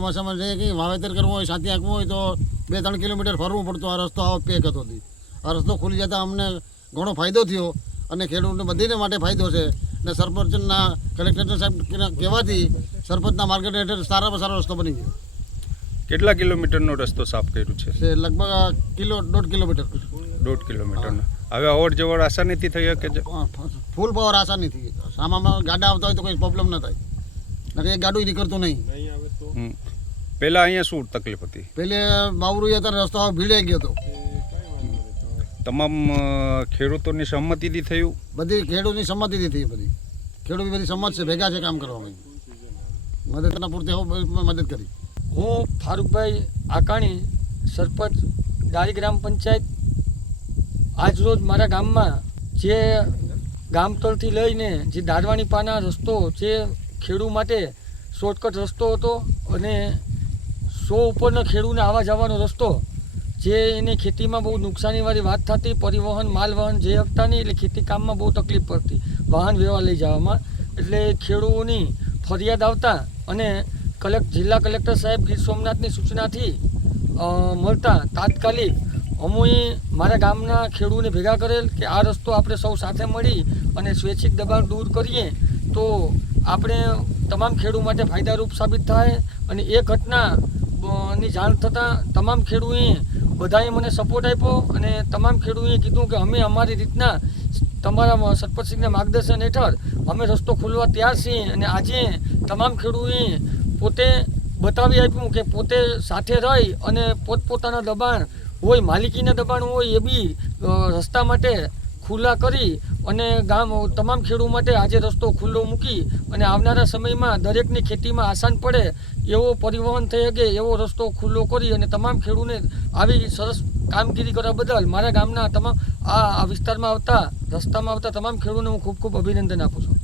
ચોમાસામાં જે કે વાવેતર કરવું હોય, સાથી આંકવું હોય તો 2-3 કિલોમીટર ફરવું પડતું. આ રસ્તો આવો પેક હતો. આ રસ્તો ખુલી જતાં અમને ઘણો ફાયદો થયો અને ખેડૂતને બધીને માટે ફાયદો છે. અને સરપંચના કલેક્ટર સાહેબ કહેવાથી સરપંચના માર્કેટ હેઠળ સારામાં સારો રસ્તો બની ગયો. કેટલા કિલોમીટરનો રસ્તો સાફ કર્યું છે? લગભગ 1.5 કિલોમીટર. 1.5 કિલોમીટરનો. હવે અવર જવર આસાનીથી થઈ શકે છે? ફૂલ પાવર આસાનીથી. સામામાં ગાડા આવતા હોય તો કોઈ પ્રોબ્લેમ ન થાય. નકર એક ગાડું નીકળતું નહીં. પહેલાં અહીંયા શું તકલીફ હતી? પહેલે બાવરું હતા, રસ્તો ભીડાઈ ગયો હતો. તમામ ખેડૂતોની સહમતિથી થયું? બધી ખેડૂતની સંમતિથી થઈ. ખેડૂત બધી સંમત છે, ભેગા છે કામ કરવામાં. મદદના પૂરતી મદદ કરી. હું ફારૂકભાઈ આકાણી, સરપંચ ડાળી ગ્રામ પંચાયત. આજરોજ મારા ગામમાં જે ગામતળથી લઈને જે દારવાણી પાના રસ્તો જે ખેડૂત માટે શોર્ટકટ રસ્તો હતો અને 100 ઉપરના ખેડૂતને આવવા જવાનો રસ્તો, જે એને ખેતીમાં બહુ નુકસાનીવાળી વાત થતી, પરિવહન માલવહન જે હકતા નહીં, એટલે ખેતી કામમાં બહુ તકલીફ પડતી વાહન વ્યવહાર લઈ જવામાં. એટલે ખેડૂતોની ફરિયાદ આવતા અને જિલ્લા કલેક્ટર સાહેબ ગીર સોમનાથની સૂચનાથી મળતા તાત્કાલિક અમોએ મારા ગામના ખેડૂતોને ભેગા કરેલ કે આ રસ્તો આપણે સૌ સાથે મળી અને સ્વૈચ્છિક દબાણ દૂર કરીએ તો આપણે તમામ ખેડૂત માટે ફાયદારૂપ સાબિત થાય. અને એ ઘટનાની જાણ થતાં તમામ ખેડૂતોએ બધાએ મને સપોર્ટ આપ્યો અને તમામ ખેડૂતોએ કીધું કે અમે અમારી રીતના તમારા સરપંચશ્રીના માર્ગદર્શન હેઠળ અમે રસ્તો ખોલવા તૈયાર છીએ. અને આજે તમામ ખેડૂતોએ પોતે બતાવી આપ્યું કે પોતે સાથે રહી અને પોતપોતાના દબાણ હોય, માલિકીના દબાણ હોય, એ બી રસ્તા માટે ખુલ્લા કરી અને તમામ ખેડૂત માટે આજે રસ્તો ખુલ્લો મૂકી અને આવનારા સમયમાં દરેકની ખેતીમાં આસાન પડે એવો પરિવહન થઈ શકે એવો રસ્તો ખુલ્લો કરી અને તમામ ખેડૂતને આવી સરસ કામગીરી કરવા બદલ મારા ગામના તમામ આ વિસ્તારમાં આવતા રસ્તામાં આવતા તમામ ખેડૂતોને હું ખૂબ ખૂબ અભિનંદન આપું છું.